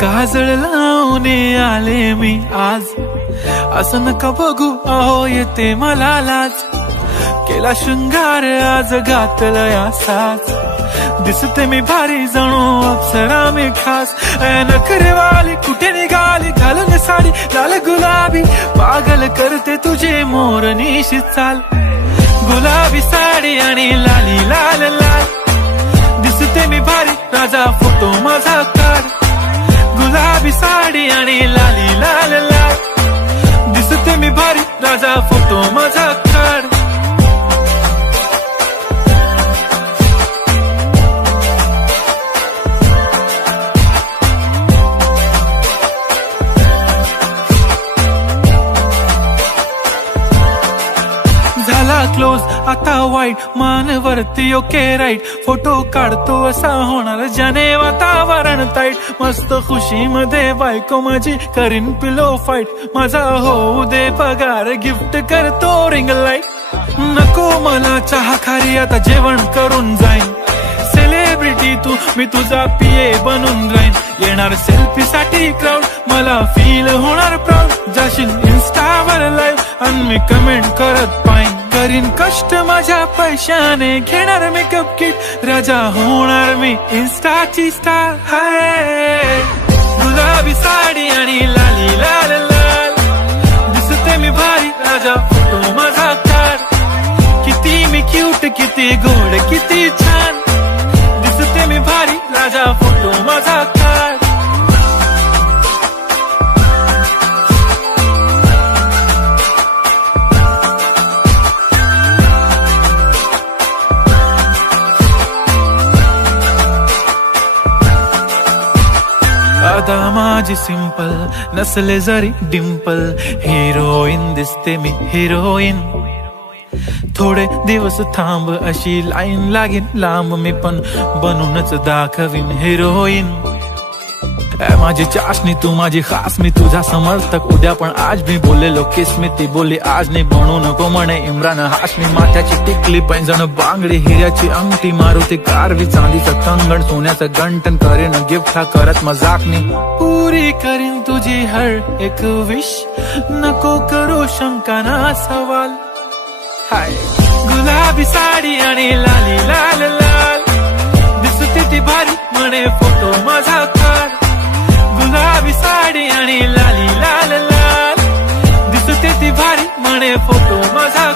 काजळ लावून आले मी आज, असं नका बघू अहो येते मला लाज। केला शृंगार आज घातलया साज, दिसते मी भारी जणू अप्सरा मी खास। नखरेवाली कुठे निघाली घालून साडी लाल गुलाबी, पागल करते तुझे मोरनीशी चाल। गुलाबी साडी आणि लाली लाल लाल, दिसते मी भारी राजा फोटो माझा काढ। गुलाबी साडी आणि लाली लाल लाल, दिसते मी भारी राजा फोटो माझा काढ। झाला क्लोज आता वाईट, मान वरती ओके राईट, फोटो काढतो असा होणार ज्याने वातावरण ताईट। मस्त खुशी मध्ये बायको माझी करीन पिलो फाईट, माझा होऊ दे पगार गिफ्ट करतो रिंग लाईट। नको मला चहा खारी आता जेवण करून जाईन, सेलिब्रिटी तू मी तुझा पीए बनून राहीन। येणार सेल्फी साठी क्राऊड मला फील होणार प्राऊड, जाशील इन्स्टावर लाईव्ह आणि मी कमेंट करत पाईन। करीन कष्ट माझ्या पैशाने घेणार मेकअप किट, राजा होणार मी इन्स्टाची स्टार। हाय गुलाबी साडी आणि लाली लाल लाल, दिसते मी भारी राजा फोटो माझा काढ। किती मी क्यूट किती गोड किती छान, दिसते मी भारी राजा फोटो माझा काढ। अदा माझी सिंपल नसले जरी डिंपल, हिरोईन दिसते मी हिरोईन। थोडे दिवस थांब अशी लाईन लागेल लांब, मी पण बनूनच दाखवीन हिरोईन। माझी चाशनी तू माझी खास, मी तुझा समर्थक उद्या पण आज मी बोललेलो किस मी ती बोली आज नाही। बनू नको म्हणे इम्रान हाशमी, माथ्याची टिकली पैंजण बांगडी हिऱ्याची अंगठी, मारुती कारवी चांदीचं कंगण सोन्याचं गंटन, करीन गिफ्ट हा करत मजाकनी। पुरी करीन तुझी हर एक विश, नको करू शंका ना सवाल। हाय गुलाबी साडी आणि लाली लाल लाल, दिसते ती भारी म्हणे फोटो माझा काढ। गुलाबी साडी आणि लाली लाल लाल, दिसते ती भारी म्हणे फोटो माझा